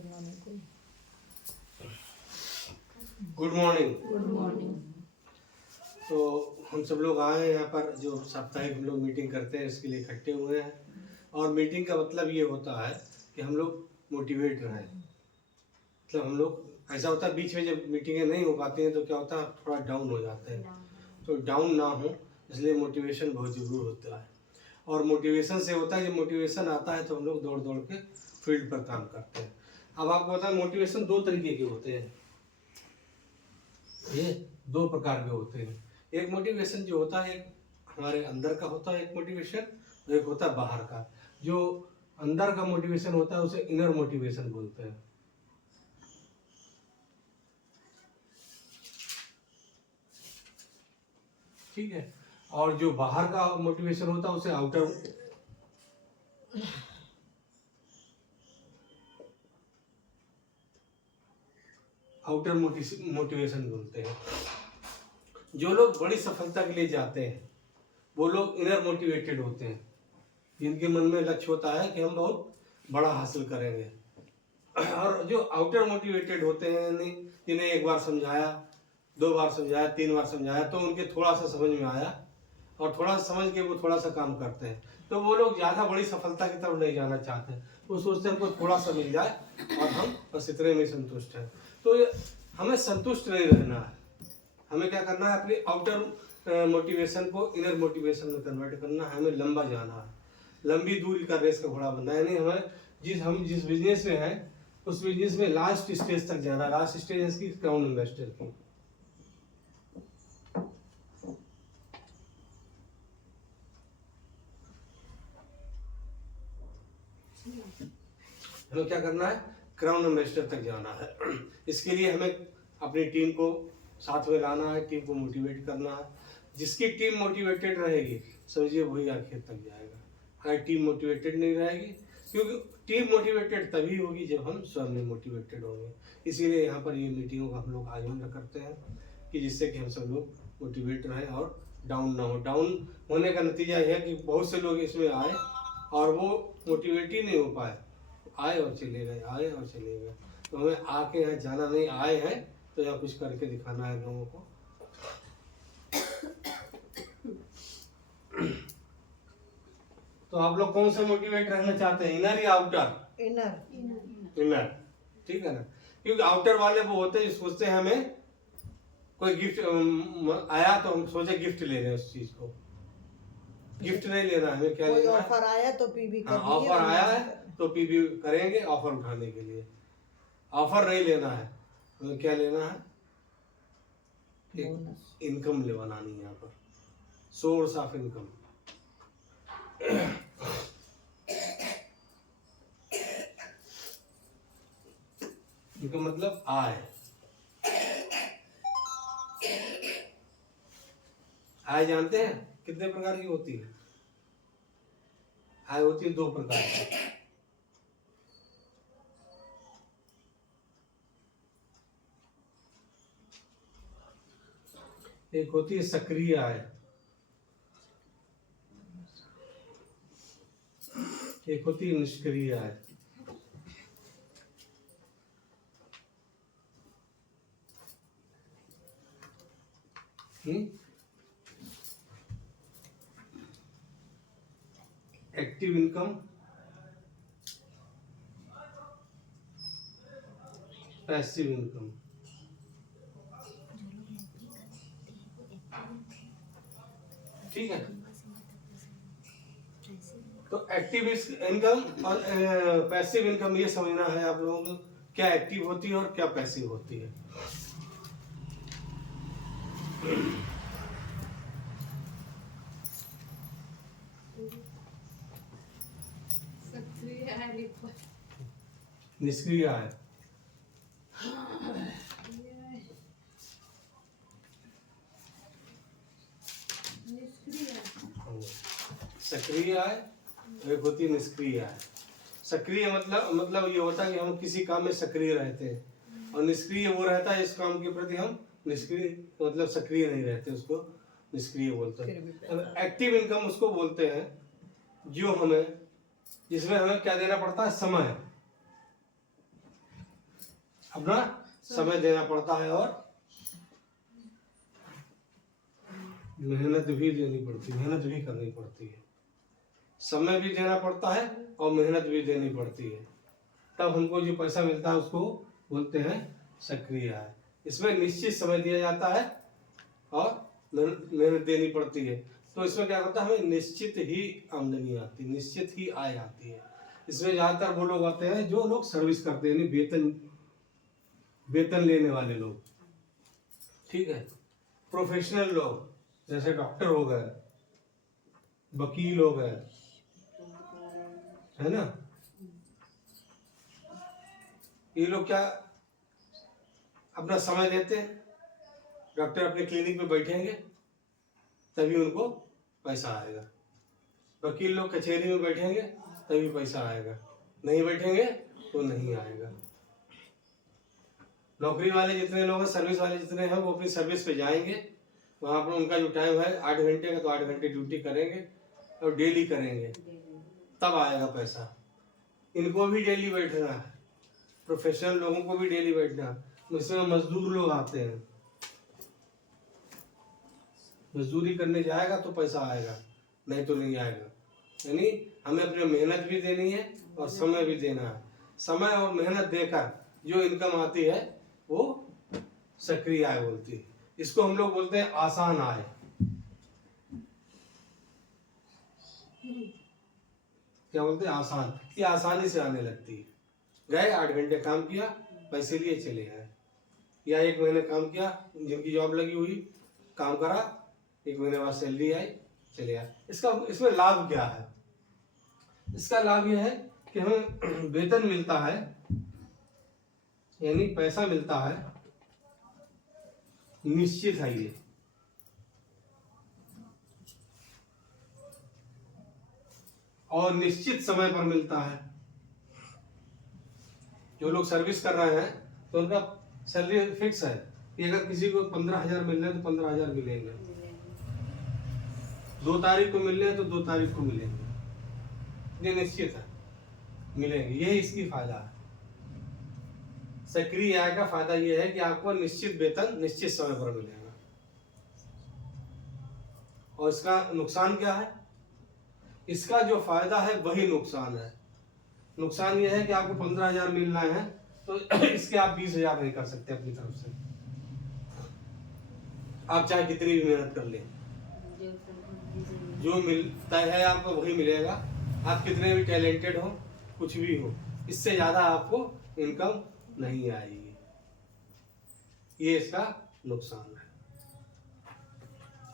Good morning. Good morning. तो हम सब लोग आए हैं यहाँ पर, जो साप्ताहिक हम लोग मीटिंग करते हैं इसके लिए इकट्ठे हुए हैं। और मीटिंग का मतलब ये होता है कि हम लोग मोटिवेट रहें। मतलब हम लोग, ऐसा होता है बीच में जब मीटिंगें नहीं हो पाती हैं तो क्या होता है, थोड़ा डाउन हो जाते हैं। तो डाउन ना हो इसलिए मोटिवेशन बहुत ज़रूरी होता है। और मोटिवेशन से होता है, जब मोटिवेशन आता है तो हम लोग दौड़ दौड़ के फील्ड पर काम करते हैं। अब आपको पता है मोटिवेशन दो तरीके के होते हैं, ये दो प्रकार के होते हैं। एक मोटिवेशन जो होता है हमारे अंदर का होता है एक मोटिवेशन, और एक होता है बाहर का। जो अंदर का मोटिवेशन होता है उसे इनर मोटिवेशन बोलते हैं। ठीक है। और जो बाहर का मोटिवेशन होता है उसे आउटर मोटिवेशन बोलते हैं। जो लोग बड़ी सफलता के लिए जाते हैं वो लोग इनर मोटिवेटेड होते हैं, जिनके मन में लक्ष्य होता है कि हम बहुत बड़ा हासिल करेंगे। और जो आउटर मोटिवेटेड होते हैं, जिन्हें एक बार समझाया, दो बार समझाया, तीन बार समझाया तो उनके थोड़ा सा समझ में आया और थोड़ा सा समझ के वो थोड़ा सा काम करते हैं, तो वो लोग ज़्यादा बड़ी सफलता की तरफ नहीं जाना चाहते। वो सोचते हैं हमको थोड़ा सा मिल जाए और हम बस इतने में संतुष्ट हैं। तो हमें संतुष्ट नहीं रहना है, हमें क्या करना है, अपनी आउटर मोटिवेशन को इनर मोटिवेशन में कन्वर्ट करना है। हमें लंबा जाना है, लंबी दूरी का रेस का घोड़ा बनना है। यानी हमें जिस बिजनेस में है उस बिजनेस में लास्ट स्टेज तक जाना। लास्ट स्टेज है इसकी क्राउन इन्वेस्टर की। हमें क्या करना है, क्राउन इन्वेस्टर तक जाना है। इसके लिए हमें अपनी टीम को साथ में लाना है, टीम को मोटिवेट करना है। जिसकी टीम मोटिवेटेड रहेगी समझिए वही आखिर तक जाएगा। अगर टीम मोटिवेटेड नहीं रहेगी, क्योंकि टीम मोटिवेटेड तभी होगी जब हम स्वयं मोटिवेटेड होंगे। इसीलिए यहाँ पर ये मीटिंगों का हम लोग आयोजन करते हैं कि जिससे कि हम सब लोग मोटिवेट रहें और डाउन ना हो। डाउन होने का नतीजा यह है कि बहुत से लोग इसमें आए और वो मोटिवेट ही नहीं हो पाए, आए और चले गए, आए और चले गए। तो हमें आके यहाँ जाना नहीं, आए हैं तो यहाँ कुछ करके दिखाना है लोगों को। तो आप लोग कौन सा मोटिवेट रहना चाहते हैं, इनर या आउटर? इनर, ठीक है ना। क्योंकि आउटर वाले वो होते हैं जो सोचते हैं हमें कोई गिफ्ट आया तो हम सोचे गिफ्ट ले रहे हैं उस चीज को। गिफ्ट नहीं लेना, हमें क्या लेना है, ऑफर आया तो पीबी करनी है। ऑफर आया है तो पीबी करेंगे ऑफर उठाने के लिए। ऑफर नहीं लेना है, हमें क्या लेना है, एक इनकम ले बनानी है यहाँ पर, सोर्स ऑफ इनकम। इनका मतलब आय। आय जानते हैं कितने प्रकार की होती है? आय होती है दो प्रकार की। एक होती है सक्रिय आय, एक होती है निष्क्रिय आय। Active income, passive income. ठीक है। तो एक्टिव इनकम और पैसिव इनकम ये समझना है आप लोगों को, क्या एक्टिव होती है और क्या पैसिव होती है। निष्क्रिय आय, सक्रिय आय, एक होती है निष्क्रिय आय। सक्रिय मतलब ये होता है कि हम किसी काम में सक्रिय रहते हैं, और निष्क्रिय वो रहता है इस काम के प्रति हम निष्क्रिय मतलब सक्रिय नहीं रहते, उसको निष्क्रिय बोलते हैं। एक्टिव इनकम उसको बोलते हैं जो जिसमें हमें क्या देना पड़ता है, समय। अपना समय देना पड़ता है और मेहनत भी देनी पड़ती है, मेहनत भी करनी पड़ती है। समय भी देना पड़ता है और मेहनत भी देनी पड़ती है, तब हमको जो पैसा मिलता है उसको बोलते हैं सक्रिय आय। इसमें निश्चित समय दिया जाता है और मेहनत देनी पड़ती है, तो इसमें क्या होता है, हमें निश्चित ही आमदनी आती है, निश्चित ही आय आती है। इसमें ज़्यादातर वो लोग आते हैं जो लोग सर्विस करते हैं, यानी वेतन लेने वाले लोग, ठीक है। प्रोफेशनल लोग जैसे डॉक्टर हो गए, वकील हो गए, है ना, ये लोग क्या अपना समय देते हैं। डॉक्टर अपने क्लिनिक में बैठेंगे तभी उनको पैसा आएगा, वकील लोग कचहरी में बैठेंगे तभी पैसा आएगा, नहीं बैठेंगे तो नहीं आएगा। नौकरी वाले जितने लोग हैं, सर्विस वाले जितने हैं, वो अपनी सर्विस पे जाएंगे, वहाँ पर उनका जो टाइम है 8 घंटे का, तो 8 घंटे ड्यूटी करेंगे और डेली करेंगे, तब आएगा पैसा। इनको भी डेली बैठना है, प्रोफेशनल लोगों को भी डेली बैठना है। इसमें मजदूर लोग आते हैं, मजदूरी करने जाएगा तो पैसा आएगा, नहीं तो नहीं आएगा। यानी हमें अपनी मेहनत भी देनी है और समय भी देना है। समय और मेहनत देकर जो इनकम आती है वो सक्रिय आय बोलती है। इसको हम लोग बोलते हैं आसान आय। क्या बोलते हैं, आसान। ये आसानी से आने लगती है। गए 8 घंटे काम किया, पैसे लिए, चले आए। या 1 महीने काम किया, जिनकी जॉब लगी हुई, काम करा, 1 महीने बाद सैलरी आई, चले आए। इसमें लाभ क्या है? इसका लाभ यह है कि हमें वेतन मिलता है, यानी पैसा मिलता है, निश्चित है ये, और निश्चित समय पर मिलता है। जो लोग सर्विस कर रहे हैं तो उनका सैलरी फिक्स है कि अगर किसी को 15,000 मिल रहे हैं तो 15,000 मिलेंगे, 2 तारीख को मिल रहे हैं तो 2 तारीख को मिलेंगे, ये निश्चित है, मिलेंगे। यही इसकी फायदा है। सक्रिय आय का फायदा यह है कि आपको निश्चित वेतन निश्चित समय पर मिलेगा। और इसका नुकसान क्या है? इसका जो फायदा है वही नुकसान है। नुकसान यह है कि आपको 15,000 मिल रहे हैं तो इसके आप 20,000 नहीं कर सकते अपनी तरफ से, आप चाहे कितनी भी मेहनत कर लें। जो मिलता है आपको वही मिलेगा, आप कितने भी टैलेंटेड हो, कुछ भी हो, इससे ज्यादा आपको इनकम नहीं आएगी। ये इसका नुकसान है।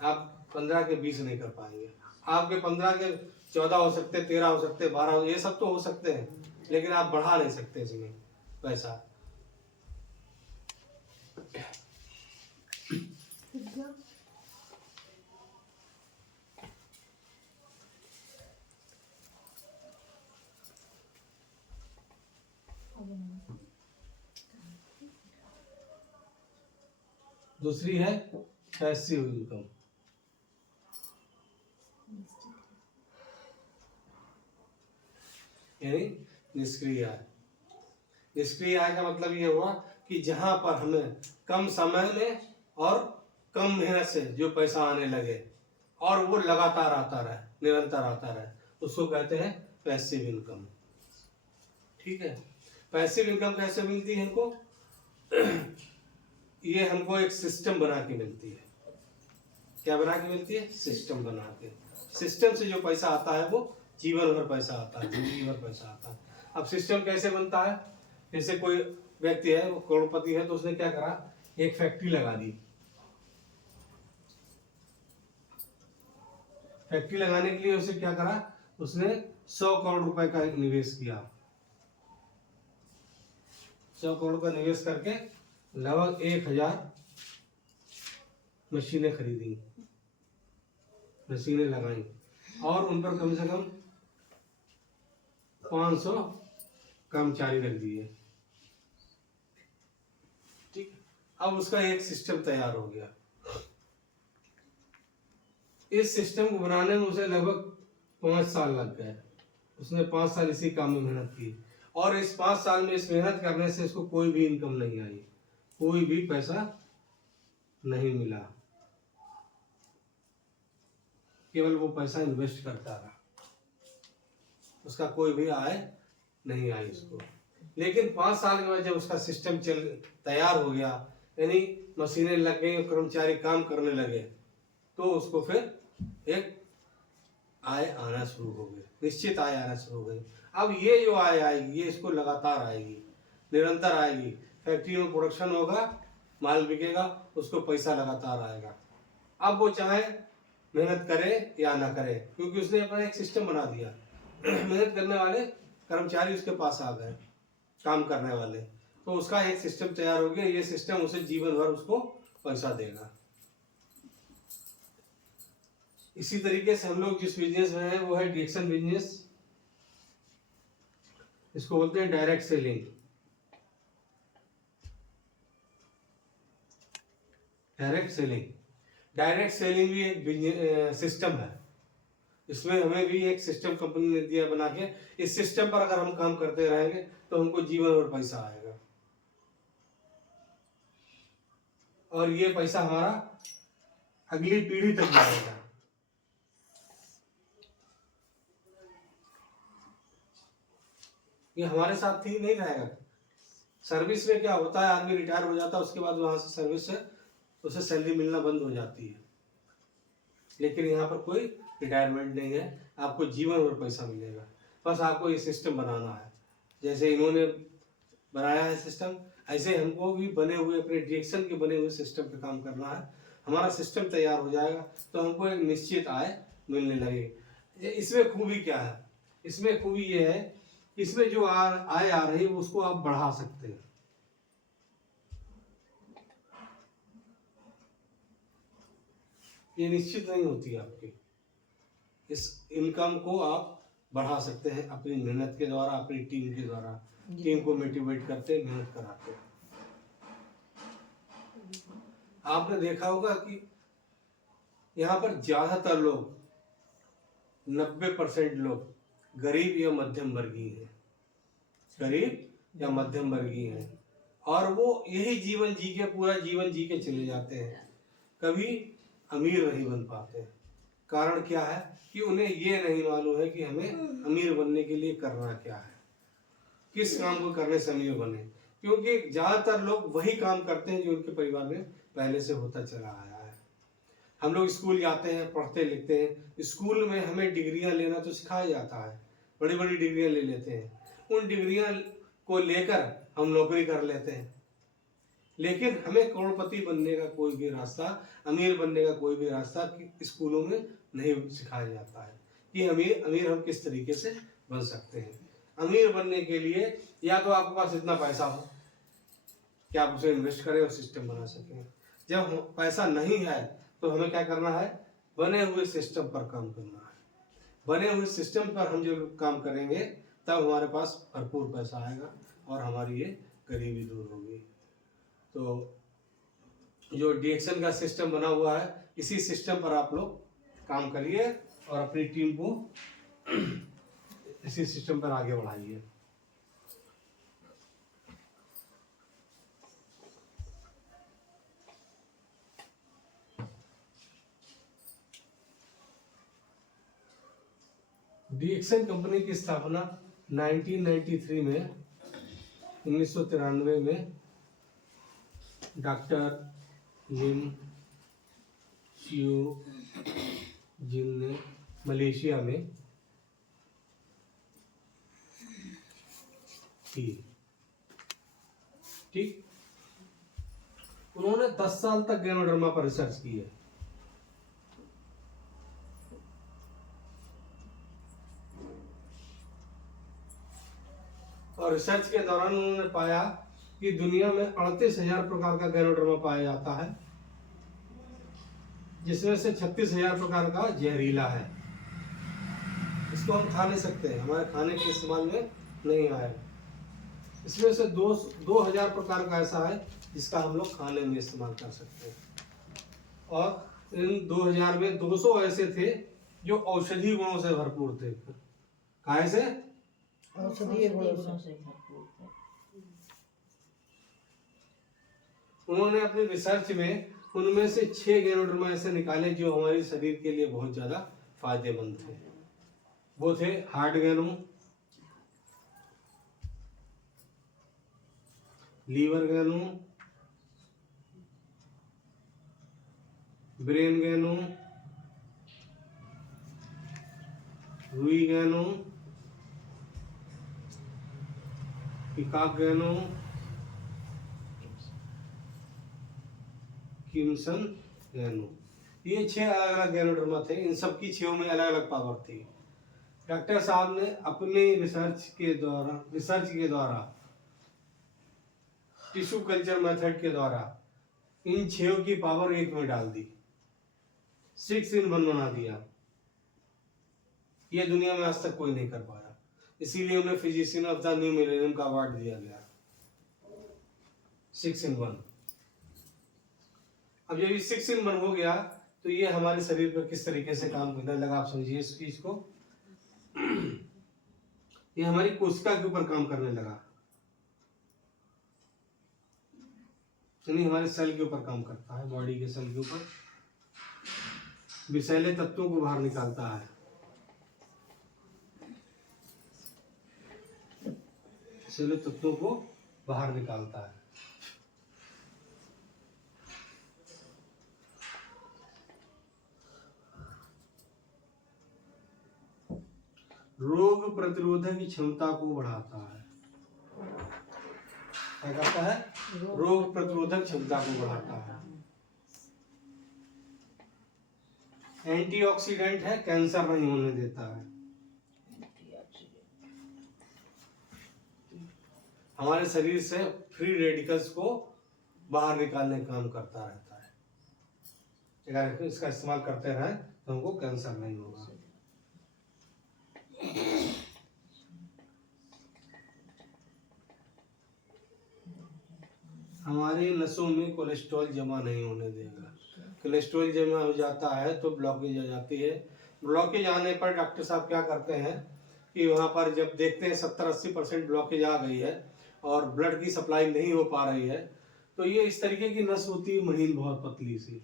आप 15 के 20 नहीं कर पाएंगे। आपके 15 के 14 हो सकते, 13 हो सकते, 12 हो, ये सब तो हो सकते हैं, लेकिन आप बढ़ा नहीं सकते इसमें पैसा। दूसरी है पैसिव इनकम, यानी निष्क्रिय आय। निष्क्रिय आय का मतलब ये हुआ कि जहां पर हमें कम समय में और कम मेहनत से जो पैसा आने लगे और वो लगातार आता रहे, निरंतर आता रहे, उसको कहते हैं पैसिव इनकम। ठीक है। पैसिव इनकम कैसे मिलती है हमको? ये हमको एक सिस्टम बना के मिलती है। क्या बना के मिलती है? सिस्टम बना के। सिस्टम से जो पैसा आता है वो जीवन भर पैसा आता है, जिंदगी भर पैसा आता है। अब सिस्टम कैसे बनता है? जैसे कोई व्यक्ति है, वो करोड़पति है, तो उसने क्या करा, एक फैक्ट्री लगा दी। फैक्ट्री लगाने के लिए उसे क्या करा, उसने 100 करोड़ रुपए का निवेश किया। 100 करोड़ का निवेश करके लगभग 1000 मशीनें खरीदी, मशीनें लगाई और उन पर कम से कम 500 कर्मचारी रख दिए। ठीक। अब उसका एक सिस्टम तैयार हो गया। इस सिस्टम को बनाने में उसे लगभग 5 साल लग गए। उसने 5 साल इसी काम में मेहनत की और इस 5 साल में इस मेहनत करने से इसको कोई भी इनकम नहीं आई, कोई भी पैसा नहीं मिला, केवल वो पैसा इन्वेस्ट करता रहा, उसका कोई भी आय नहीं आई उसको। लेकिन 5 साल के बाद जब उसका सिस्टम तैयार हो गया, यानी मशीनें लग गई, कर्मचारी काम करने लगे, तो उसको फिर एक आय आना शुरू हो गई, निश्चित आय आना शुरू हो गई। अब ये जो आय आएगी ये इसको लगातार आएगी, निरंतर आएगी। फैक्ट्री में प्रोडक्शन होगा, माल बिकेगा, उसको पैसा लगातार आएगा। अब वो चाहे मेहनत करे या ना करे, क्योंकि उसने अपना एक सिस्टम बना दिया। मेहनत करने वाले कर्मचारी उसके पास आ गए, काम करने वाले, तो उसका एक सिस्टम तैयार हो गया। ये सिस्टम उसे जीवन भर उसको पैसा देगा। इसी तरीके से हम लोग जिस बिजनेस में हैं वो है डिरेक्शन बिजनेस। इसको बोलते हैं डायरेक्ट सेलिंग। डायरेक्ट सेलिंग भी एक सिस्टम है। इसमें हमें भी एक सिस्टम कंपनी ने दिया बना के। इस सिस्टम पर अगर हम काम करते रहेंगे तो हमको जीवन भर पैसा आएगा, और ये पैसा हमारा अगली पीढ़ी तक जाएगा। ये हमारे साथ ही नहीं रहेगा। सर्विस में क्या होता है, आदमी रिटायर हो जाता है, उसके बाद वहां से सर्विस से उसे सैलरी मिलना बंद हो जाती है। लेकिन यहाँ पर कोई रिटायरमेंट नहीं है, आपको जीवन भर पैसा मिलेगा। बस आपको ये सिस्टम बनाना है। जैसे इन्होंने बनाया है सिस्टम, ऐसे हमको भी बने हुए अपने डिरेक्शन के बने हुए सिस्टम पे काम करना है। हमारा सिस्टम तैयार हो जाएगा तो हमको एक निश्चित आय मिलने लगेगी। इसमें खूबी क्या है, इसमें खूबी ये है, इसमें जो आय आ रही है उसको आप बढ़ा सकते हैं। ये निश्चित नहीं होती है आपकी। इस इनकम को आप बढ़ा सकते हैं अपनी मेहनत के द्वारा, अपनी टीम के द्वारा। टीम को मोटिवेट करते, मेहनत कराते। आपने देखा होगा कि यहाँ पर ज्यादातर लोग 90% लोग गरीब या मध्यम वर्गीय हैं, गरीब या मध्यम वर्गीय हैं, और वो यही जीवन जी के, पूरा जीवन जी के चले जाते हैं, कभी अमीर नहीं बन पाते। कारण क्या है कि उन्हें ये नहीं मालूम है कि हमें अमीर बनने के लिए करना क्या है, किस काम को करने से अमीर बने। क्योंकि ज्यादातर लोग वही काम करते हैं जो उनके परिवार में पहले से होता चला आया है। हम लोग स्कूल जाते हैं, पढ़ते लिखते हैं, स्कूल में हमें डिग्रियां लेना तो सिखाया जाता है, बड़ी बड़ी डिग्रियां ले लेते हैं। उन डिग्रियां को लेकर हम नौकरी कर लेते हैं, लेकिन हमें करोड़पति बनने का कोई भी रास्ता, अमीर बनने का कोई भी रास्ता स्कूलों में नहीं सिखाया जाता है कि अमीर हम किस तरीके से बन सकते हैं। अमीर बनने के लिए या तो आपके पास इतना पैसा हो कि आप उसे इन्वेस्ट करें और सिस्टम बना सकें। जब पैसा नहीं है तो हमें क्या करना है, बने हुए सिस्टम पर काम करना है। बने हुए सिस्टम पर हम जो काम करेंगे तब हमारे पास भरपूर पैसा आएगा और हमारी ये गरीबी दूर होगी। तो जो डिरेक्शन का सिस्टम बना हुआ है, इसी सिस्टम पर आप लोग काम करिए और अपनी टीम को इसी सिस्टम पर आगे बढ़ाइए। डिरेक्शन कंपनी की स्थापना 1993 में 1993 में डॉक्टर लिम शियो जिन ने मलेशिया में की। ठीक, उन्होंने 10 साल तक गैनोडर्मा पर रिसर्च की है। और रिसर्च के दौरान उन्होंने पाया कि दुनिया में 38,000 प्रकार का गैनोडर्मा पाया जाता है, जिसमें से 36,000 प्रकार का जहरीला है। इसको हम खा नहीं सकते, हमारे खाने के इस्तेमाल में नहीं आए। इसमें से 2,000 प्रकार का ऐसा है जिसका हम लोग खाने में इस्तेमाल कर सकते हैं। और इन 2,000 में 200 ऐसे थे जो औषधि गुणों से भरपूर थे। काहे से? औषधीय गुणों से। उन्होंने अपने रिसर्च में उनमें से 6 गैनोडर्मा ऐसे निकाले जो हमारे शरीर के लिए बहुत ज्यादा फायदेमंद थे। वो थे हार्ट गैनो, लीवर गैनो, ब्रेन गैनो, रुई गैनो, पिकॉक गैनो, किमसन गैनो। ये 6 अलग अलग गैनोडर्मा थे। इन सब की 6 में अलग अलग पावर थी। डॉक्टर साहब ने अपने रिसर्च के द्वारा टिश्यू कल्चर मेथड के द्वारा इन 6 की पावर 1 में डाल दी, 6 in 1 बना दिया। ये दुनिया में आज तक कोई नहीं कर पाया, इसीलिए उन्हें physician of the new millennium का अवार्ड दिया गया। 6 in 1। अब जब ये 6 in 1 हो गया तो ये हमारे शरीर पर किस तरीके से काम करने लगा, आप समझिए इस चीज को। ये हमारी कोशिका के ऊपर काम करने लगा, यानी हमारे सेल के ऊपर काम करता है, बॉडी के सेल के ऊपर विषैले तत्वों को बाहर निकालता है। विषैले तत्वों को बाहर निकालता है। रोग प्रतिरोधक की क्षमता को बढ़ाता है। क्या करता है? रोग प्रतिरोधक क्षमता को बढ़ाता है। एंटीऑक्सीडेंट है, कैंसर नहीं होने देता है। हमारे शरीर से फ्री रेडिकल्स को बाहर निकालने का काम करता रहता है। अगर इसका इस्तेमाल करते रहे तो हमको कैंसर नहीं होगा। हमारी नसों में कोलेस्ट्रॉल जमा नहीं होने देगा। कोलेस्ट्रॉल जमा हो जाता है तो ब्लॉकेज आ जाती है। ब्लॉकेज आने पर डॉक्टर साहब क्या करते हैं कि वहाँ पर जब देखते हैं 70-80% ब्लॉकेज आ गई है और ब्लड की सप्लाई नहीं हो पा रही है, तो ये इस तरीके की नस होती है, महीन, बहुत पतली सी,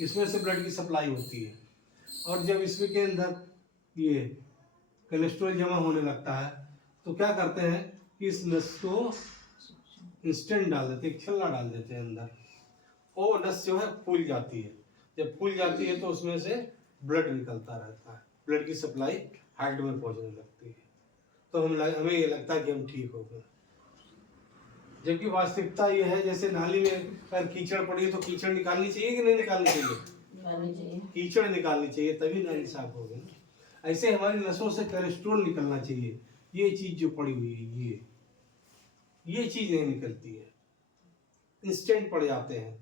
इसमें से ब्लड की सप्लाई होती है। और जब इसमें के अंदर ये कोलेस्ट्रॉल जमा होने लगता है तो क्या करते हैं कि इस नस को इंस्टेंट डाल देते हैं, छल्ला डाल देते हैं अंदर। वो नस जो है फूल जाती है। जब फूल जाती है तो उसमें से ब्लड निकलता रहता है, ब्लड की सप्लाई हार्ट में पहुंचने लगती है। तो हमें ये लगता है कि हम ठीक हो गए, जबकि वास्तविकता ये है जैसे नाली में अगर कीचड़ पड़ी है तो कीचड़ निकालनी चाहिए कि नहीं निकालनी चाहिए? कीचड़ निकालनी चाहिए, तभी नाली साफ होगी। ऐसे हमारी नसों से कोलेस्ट्रॉल निकलना चाहिए। ये चीज जो पड़ी हुई है, ये चीज नहीं निकलती है, इंस्टेंट पड़ जाते हैं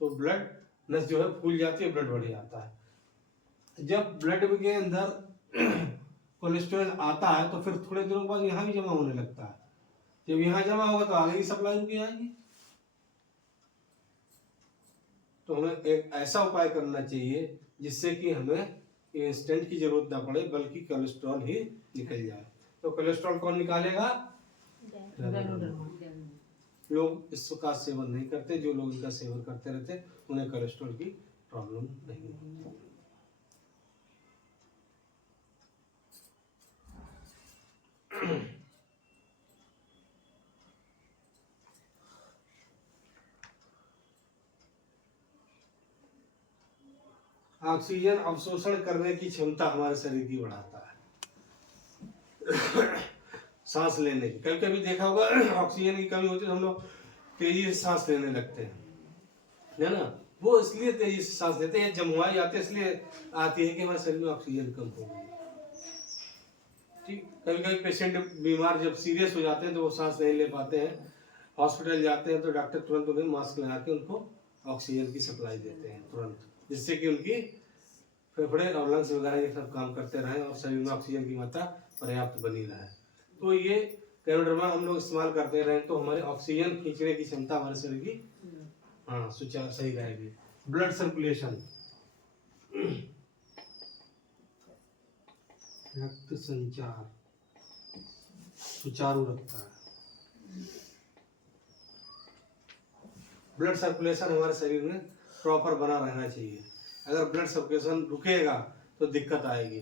तो ब्लड नस जो है फूल जाती है, ब्लड बढ़ जाता है। जब ब्लड के अंदर कोलेस्ट्रॉल आता है तो फिर थोड़े दिनों बाद यहाँ भी जमा होने लगता है। जब यहाँ जमा होगा तो आगे की सप्लाई रुक जाएगी। तो हमें एक ऐसा उपाय करना चाहिए जिससे कि हमें इंस्टेंट की जरूरत ना पड़े, बल्कि कोलेस्ट्रॉल ही निकल जाए। तो कोलेस्ट्रॉल कौन निकालेगा? लोग इसका सेवन नहीं करते। जो लोग इनका सेवन करते रहते उन्हें कोलेस्ट्रॉल की प्रॉब्लम नहीं होती। ऑक्सीजन अवशोषण करने की क्षमता हमारे शरीर की बढ़ाता है। सांस लेने की, कभी कभी देखा होगा ऑक्सीजन की कमी होती है तो हम लोग तेजी से सांस लेने लगते हैं, है ना? वो इसलिए तेजी से सांस लेते हैं, जमुआई जाते इसलिए आती है कि हमारे शरीर में ऑक्सीजन कम हो गई। ठीक, कभी कभी पेशेंट बीमार जब सीरियस हो जाते हैं तो वो सांस नहीं ले पाते हैं, हॉस्पिटल जाते हैं तो डॉक्टर तुरंत उन्हें मास्क लगा के उनको ऑक्सीजन की सप्लाई देते हैं तुरंत, जिससे कि उनकी फेफड़े और लंग्स वगैरह ये सब काम करते रहें और शरीर में ऑक्सीजन की मात्रा पर्याप्त बनी रहे। तो ये कैनोडर्मा हम लोग इस्तेमाल करते रहें तो हमारे ऑक्सीजन खींचने की क्षमता हमारे शरीर की सुचारू सही रहेगी। ब्लड सर्कुलेशन, रक्त संचार, सुचारू रखता है। ब्लड सर्कुलेशन हमारे शरीर में प्रॉपर बना रहना चाहिए। अगर ब्लड सर्कुलेशन रुकेगा तो दिक्कत आएगी।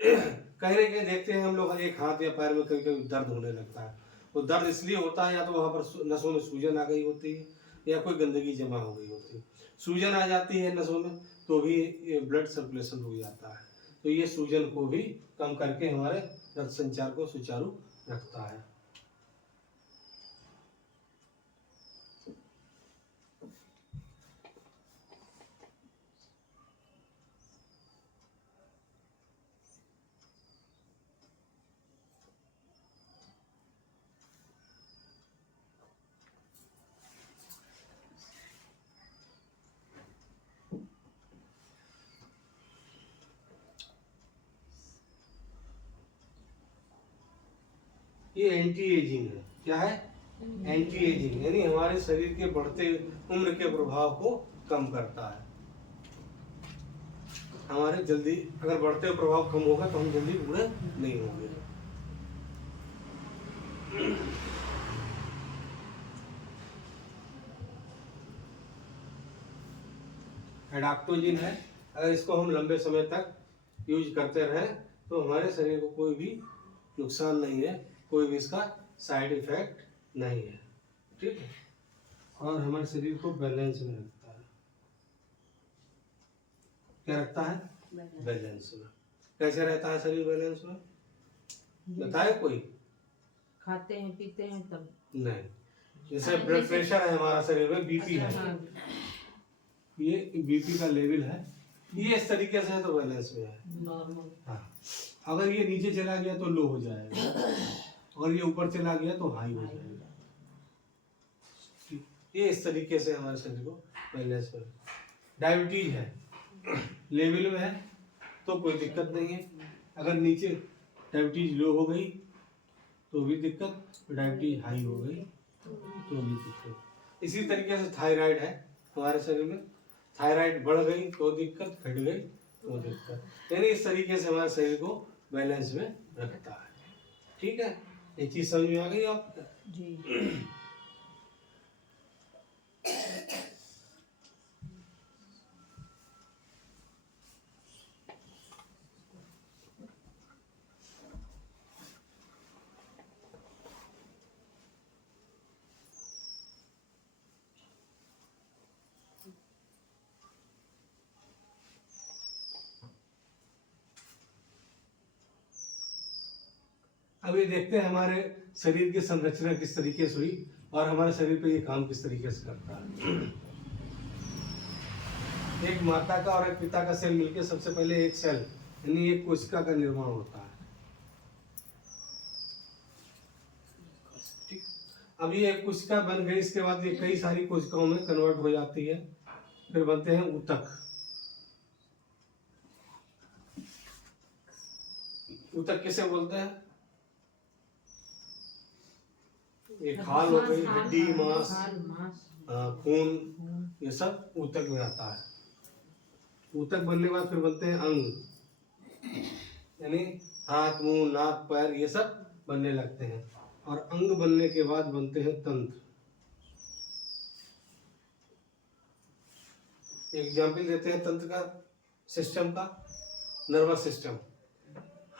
कहीं ना कहीं देखते हैं हम लोग, एक हाथ या पैर में कभी कभी दर्द होने लगता है। वो दर्द इसलिए होता है या तो वहाँ पर नसों में सूजन आ गई होती है या कोई गंदगी जमा हो गई होती है। सूजन आ जाती है नसों में तो भी ये ब्लड सर्कुलेशन रुक जाता है। तो ये सूजन को भी कम करके हमारे रक्त संचार को सुचारू रखता है। ये एंटी एजिंग है। क्या है? एंटी एजिंग, यानी हमारे शरीर के बढ़ते उम्र के प्रभाव को कम करता है। हमारे जल्दी अगर बढ़ते हुए प्रभाव कम होगा तो हम जल्दी बूढ़े नहीं होंगे। एडाप्टोजिन है, अगर इसको हम लंबे समय तक यूज करते रहें तो हमारे शरीर को कोई भी नुकसान नहीं है, कोई भी इसका साइड इफेक्ट नहीं है। ठीक है, और हमारे शरीर को बैलेंस में रखता है। क्या रखता है? बैलेंस में। कैसे रहता है शरीर बैलेंस में? बताए कोई? खाते हैं पीते हैं तब नहीं, जैसे ब्लड प्रेशर है हमारा शरीर में, बीपी है, ये बीपी का लेवल है, ये इस तरीके से है तो बैलेंस में है, नॉर्मल। हाँ। अगर ये नीचे चला गया तो लो हो जाएगा, अगर ये ऊपर चला गया तो हाई हो जाएगा। ये इस तरीके से हमारे शरीर को बैलेंस में। डायबिटीज है, लेवल में है तो कोई दिक्कत नहीं है। अगर नीचे डायबिटीज लो हो गई तो भी दिक्कत, डायबिटीज हाई हो गई तो भी दिक्कत। इसी तरीके से थायराइड है हमारे शरीर में, थायराइड बढ़ गई तो दिक्कत, घट गई तो दिक्कत। यानी इस तरीके से हमारे शरीर को बैलेंस में रखता है। ठीक है, ये चीज समझ में आ गई आपको? जी। अब ये देखते हैं हमारे शरीर की संरचना किस तरीके से हुई और हमारे शरीर पे ये काम किस तरीके से करता है। एक माता का और एक पिता का सेल मिलके सबसे पहले एक सेल यानी एक कोशिका का निर्माण होता है। ठीक, अब ये एक कोशिका बन गई, इसके बाद ये कई सारी कोशिकाओं में कन्वर्ट हो जाती है, फिर बनते हैं ऊतक। ऊतक किसे बोलते हैं? ये खाल हो गई, हड्डी, मांस, खून, ये सब ऊतक में आता है। ऊतक बनने के बाद फिर बनते हैं अंग, यानी हाथ, मुंह, नाक, पैर, ये सब बनने लगते हैं। और अंग बनने के बाद बनते हैं तंत्र। एग्जाम्पल देते हैं तंत्र का, सिस्टम का, नर्वस सिस्टम।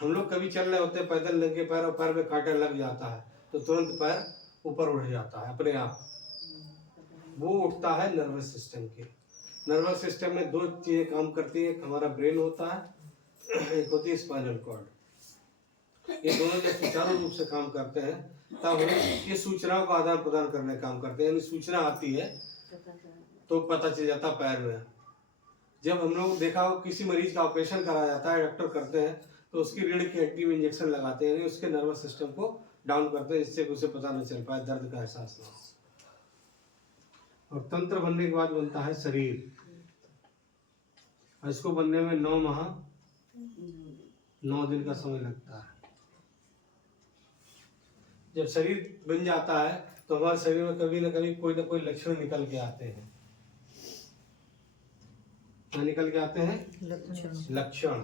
हम लोग कभी चल रहे होते हैं पैदल, नंगे पैर, और पैर में कांटा लग जाता है तो तुरंत पैर ऊपर उठ जाता है अपने आप, वो उठता है नर्वस सिस्टम के। नर्वस सिस्टम में दो चीजें काम करती है, एक हमारा ब्रेन होता है, एक होती है स्पाइनल कॉर्ड। ये दोनों जब सुचारू रूप से काम करते हैं तब हमें ये सूचनाओं का आदान प्रदान करने का काम करते हैं। यानी सूचना आती है तो पता चल जाता पैर में। जब हम लोग देखा हो किसी मरीज का ऑपरेशन कराया जाता है, डॉक्टर करते हैं तो उसकी रीढ़ की हड्डी में इंजेक्शन लगाते हैं, यानी उसके नर्वस सिस्टम को डाउन करते हैं, जिससे उसे पता न चल पाए, दर्द का एहसास ना हो। और तंत्र बनने के बाद बनता है शरीर। इसको बनने में 9 माह 9 दिन का समय लगता है। जब शरीर बन जाता है तो हमारे शरीर में कभी ना कभी कोई ना कोई लक्षण निकल के आते हैं। क्या निकल के आते हैं? लक्षण। लक्षण।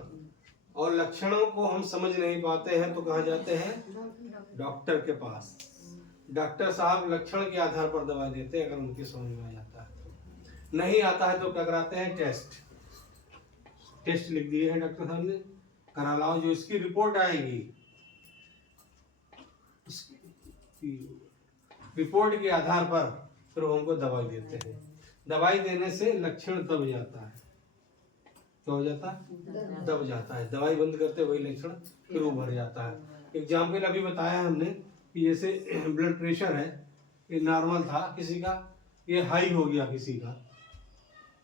और लक्षणों को हम समझ नहीं पाते हैं तो कहाँ जाते हैं? डॉक्टर के पास। डॉक्टर साहब लक्षण के आधार पर दवा देते हैं, अगर उनकी समझ में आ जाता है तो। नहीं आता है तो क्या कराते हैं? टेस्ट लिख दिए हैं डॉक्टर साहब ने, करा लाओ। जो इसकी रिपोर्ट आएगी, रिपोर्ट के आधार पर फिर वो हमको दवाई देते हैं। दवाई देने से लक्षण दब जाता है। क्या हो जाता है? दब जाता है। दवाई बंद करते वही लक्षण फिर उभर जाता है। एग्जाम्पल अभी बताया हमने कि जैसे ब्लड प्रेशर है, ये नॉर्मल था किसी का, ये हाई हो गया किसी का।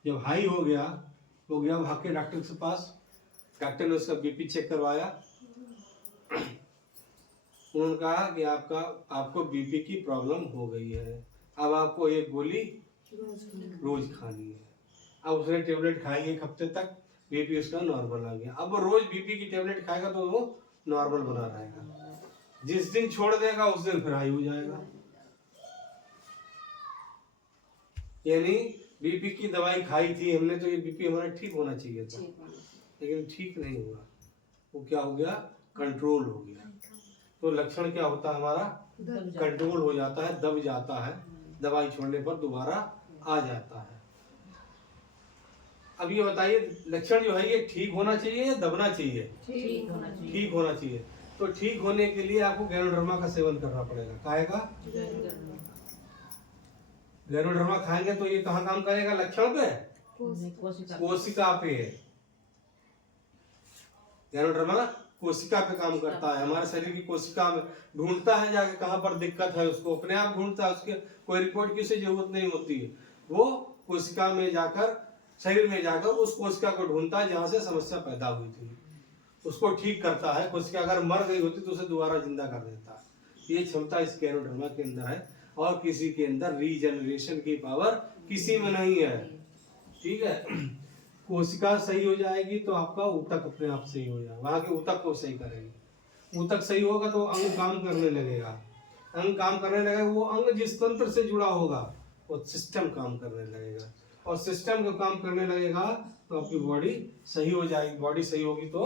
जब हाई हो गया तो गया भाग के डॉक्टर के पास, डॉक्टर ने उसका बीपी चेक करवाया। उन्होंने कहा कि आपको बीपी की प्रॉब्लम हो गई है, अब आपको एक गोली रोज खानी है। अब उसने टेबलेट खाई 1 हफ्ते तक, बीपी उसका नॉर्मल आ गया। अब वो रोज बीपी की टेबलेट खाएगा तो वो नॉर्मल बना रहेगा। जिस दिन छोड़ देगा उस दिन फिर हाई हो जाएगा। यानी बीपी की दवाई खाई थी हमने तो ये बीपी हमारा ठीक होना चाहिए था, लेकिन ठीक नहीं हुआ। वो क्या हो गया? कंट्रोल हो गया। तो लक्षण क्या होता है हमारा? कंट्रोल हो जाता है, दब जाता है। दवाई छोड़ने पर दोबारा आ जाता है। अब ये बताइए, लक्षण जो है ये ठीक होना चाहिए या दबना चाहिए? ठीक होना चाहिए। ठीक होना चाहिए। तो ठीक होने के लिए आपको गैनोडर्मा का सेवन करना पड़ेगा। काहेगा? गैनोडर्मा खाएंगे तो ये कहाँ काम करेगा? लक्षण पे, कोशिका पे। गैनोडर्मा कोशिका पे काम करता है। हमारे शरीर की कोशिका में ढूंढता है जाके कहाँ पर दिक्कत है, उसको अपने आप ढूंढता है। उसके कोई रिपोर्ट की उसे जरूरत नहीं होती है। वो कोशिका में जाकर, शरीर में जाकर उस कोशिका को ढूंढता है जहाँ से समस्या पैदा हुई थी, उसको ठीक करता है। कोशिका अगर मर गई होती तो उसे दोबारा जिंदा कर देता है। ये क्षमता इस गैनोडर्मा के अंदर है, और किसी के अंदर रीजनरेशन की पावर किसी में नहीं है। ठीक है? कोशिका सही हो जाएगी तो आपका ऊतक अपने आप सही हो जाएगा, वहां के ऊतक को सही करेगी। ऊतक सही होगा तो अंग काम करने लगेगा। अंग काम करने लगेगा, वो अंग जिस तंत्र से जुड़ा होगा वो सिस्टम काम करने लगेगा, और सिस्टम का काम करने लगेगा तो आपकी बॉडी सही हो जाएगी। बॉडी सही होगी तो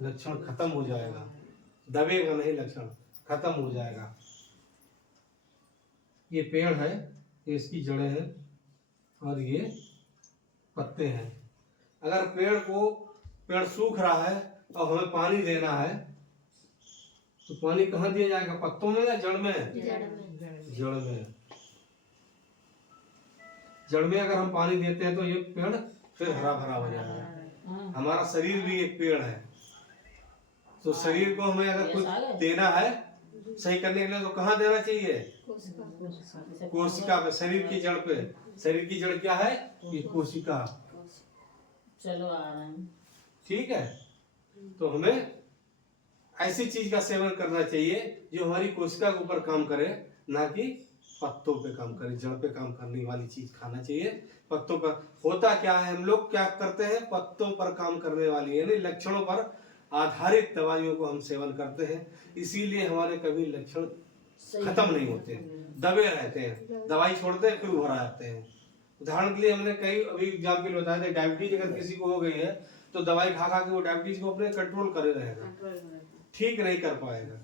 लक्षण खत्म हो जाएगा, दबेगा नहीं, लक्षण खत्म हो जाएगा। ये पेड़ है, ये इसकी जड़ें हैं और ये पत्ते हैं। अगर पेड़ सूख रहा है और हमें पानी देना है तो पानी कहाँ दिया जाएगा? पत्तों में या जड़ में? जड़ में। जड़ में अगर हम पानी देते हैं तो ये पेड़ फिर हरा भरा हो जाएगा। हमारा शरीर भी एक पेड़ है, तो शरीर को हमें अगर कुछ देना है सही करने के लिए तो कहाँ देना चाहिए? कोशिका पे, शरीर की जड़ पे। शरीर की जड़ क्या है? ये कोशिका। चलो आ रहे हैं। ठीक है? तो हमें ऐसी चीज का सेवन करना चाहिए जो हमारी कोशिका के ऊपर काम करे, ना कि पत्तों पे काम करे। जड़ पे काम करने वाली चीज खाना चाहिए। पत्तों पर होता क्या है, हम लोग क्या करते हैं? पत्तों पर काम करने वाली यानी लक्षणों पर आधारित दवाइयों को हम सेवन करते हैं, इसीलिए हमारे कभी लक्षण खत्म नहीं होते, दबे रहते हैं। दवाई छोड़ते हैं फिर उभर आते हैं। उदाहरण के लिए हमने कई अभी एग्जाम्पल बताए थे। डायबिटीज अगर किसी को हो गई है तो दवाई खा के वो डायबिटीज को अपने कंट्रोल करे रहेगा, ठीक नहीं कर पाएगा।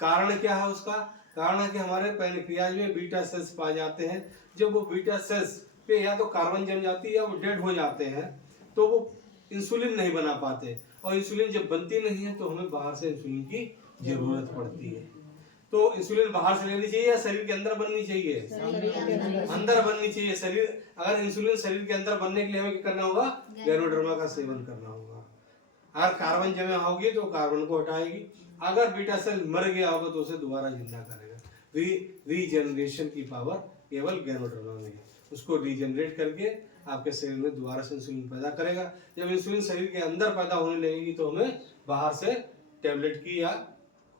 कारण क्या है उसका? कारण है कि हमारे पैनक्रियाज में बीटा सेल्स पाए जाते हैं। जब वो बीटा सेल्स पे या तो कार्बन जम जाती है या वो डेड हो जाते हैं तो वो इंसुलिन नहीं बना पाते, और इंसुलिन जब बनती नहीं है तो हमें बाहर से इंसुलिन की जरूरत पड़ती है। तो इंसुलिन बाहर से लेनी चाहिए या शरीर के अंदर बननी चाहिए? अंदर बननी चाहिए। शरीर अगर इंसुलिन शरीर के अंदर बनने के लिए हमें क्या करना होगा? गैनोडर्मा का सेवन करना होगा। अगर कार्बन जमे होगी तो कार्बन को हटाएगी, अगर बीटा सेल मर गया होगा तो उसे दोबारा जिंदा करेगा। रीजनरेशन की पावर केवल गैनोडर्मा में है। उसको रीजनरेट करके आपके शरीर में दोबारा से इंसुलिन पैदा करेगा। जब इंसुलिन शरीर के अंदर पैदा होने लगेगी तो हमें बाहर से टैबलेट की या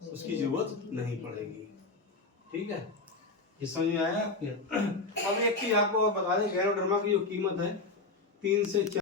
उसकी जरूरत नहीं पड़ेगी। ठीक है? ये समझ में आया आपके? अब एक चीज आपको और बता दें, गैनोडर्मा की जो कीमत है 3 से 4